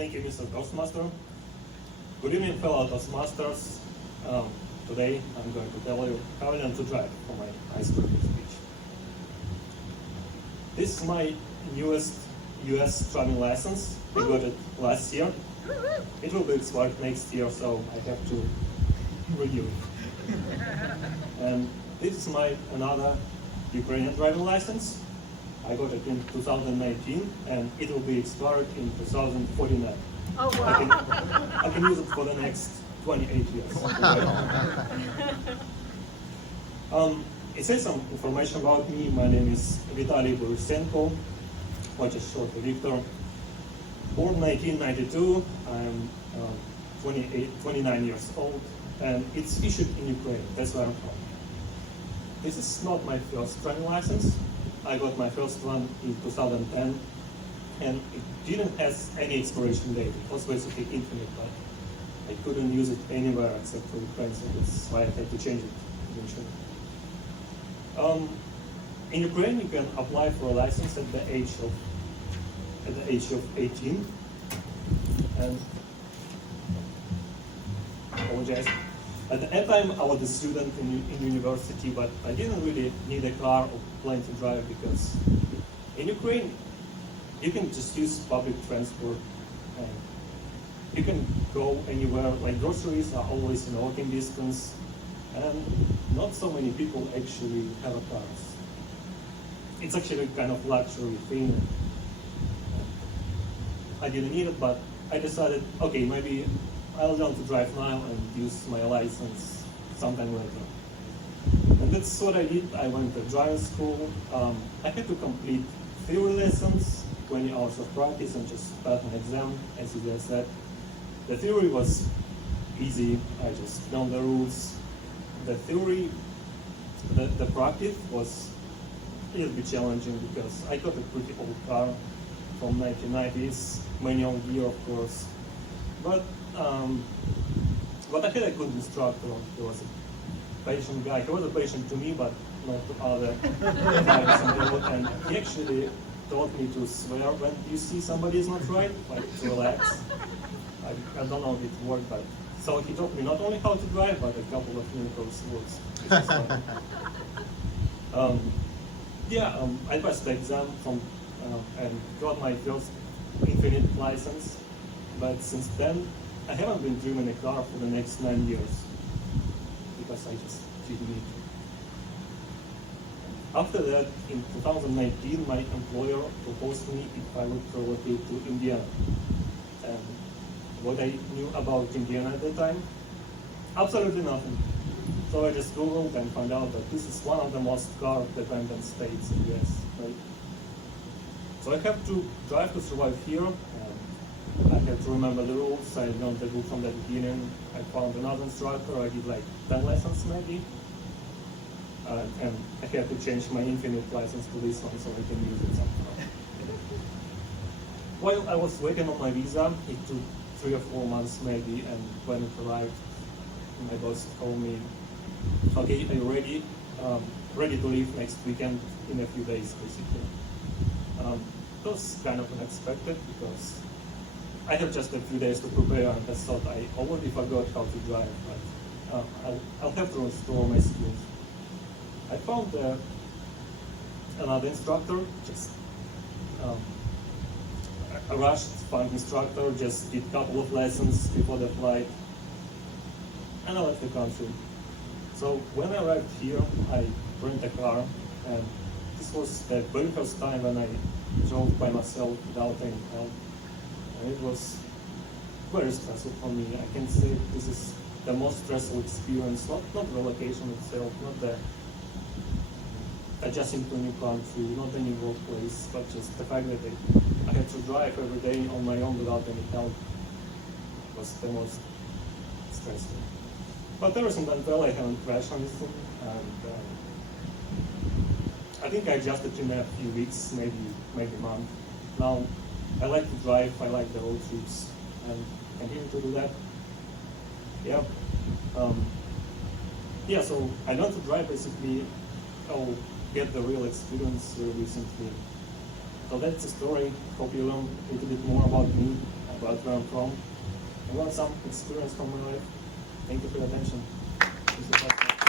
Thank you, Mr. Toastmaster. Good evening, fellow Toastmasters. Today I'm going to tell you how I learned to drive for my icebreaker speech. This is my newest US driving license. I got it last year. It will be expired next year, so I have to renew it. And this is my another Ukrainian driving license. I got it in 2019, and it will be expired in 2049. Oh, wow. I can use it for the next 28 years. It says some information about me. My name is Borysenko, which is short for Victor. Born 1992, I'm 29 years old, and it's issued in Ukraine. That's where I'm from. This is not my first driving license. I got my first one in 2010, and it didn't have any expiration date. It was basically infinite, but I couldn't use it anywhere except for Ukraine, so that's why I had to change it eventually. In Ukraine, you can apply for a license at the age of 18, and apologize. At that time, I was a student in university, but I didn't really need a car or plane to drive because in Ukraine, you can just use public transport and you can go anywhere. Like groceries are always in walking distance, and not so many people actually have a car. It's actually kind of luxury thing. I didn't need it, but I decided, okay, maybe I'll learn to drive now and use my license sometime later. And that's what I did. I went to driving school. I had to complete theory lessons, 20 hours of practice, and just pass an exam, as you guys said. The theory was easy. I just learned the rules. The theory, the practice was a little bit challenging because I got a pretty old car from 1990s, manual gear, of course. But I had a good instructor. He was a patient guy. He was a patient to me, but not to other drivers on the road. And he actually taught me to swear when you see somebody is not right, like to relax. I don't know if it worked, but so he taught me not only how to drive, but a couple of new curse words. I passed the exam and got my first infinite license. But since then, I haven't been driving a car for the next 9 years because I just didn't need to. After that, in 2019, my employer proposed me if I would relocate to Indiana. And what I knew about Indiana at the time? Absolutely nothing. So I just Googled and found out that this is one of the most car-dependent states in the US, right? So I have to drive to survive here. I have to remember the rules. I learned the book from the beginning. I found another instructor. I did like 10 lessons maybe. And I had to change my infinite license to this one so I can use it somehow. While I was waiting on my visa, it took 3 or 4 months maybe, and when it arrived, my boss told me, okay, are you ready? Ready to leave next weekend in a few days, basically. It was kind of unexpected because I have just a few days to prepare, and I thought I already forgot how to drive, but I'll have to restore my skills. I found another instructor, just a rushed fun instructor, just did a couple of lessons before the flight, and I left the country. So when I arrived here, I rented a car, and this was the very first time when I drove by myself without any help. And it was very stressful for me. I can say this is the most stressful experience, not relocation itself, not the adjusting to a new country, not a new workplace, but just the fact that I had to drive every day on my own without any help was the most stressful. But everything went well. I haven't crashed on anything, and I think I adjusted in a few weeks, maybe a month. Now I like to drive. I like the road trips, and continue to do that. So I learned to drive basically. I'll get the real experience recently. So that's the story. Hope you learn a little bit more about me about where I'm from. I learned some experience from my life. Thank you for your attention. This is the podcast.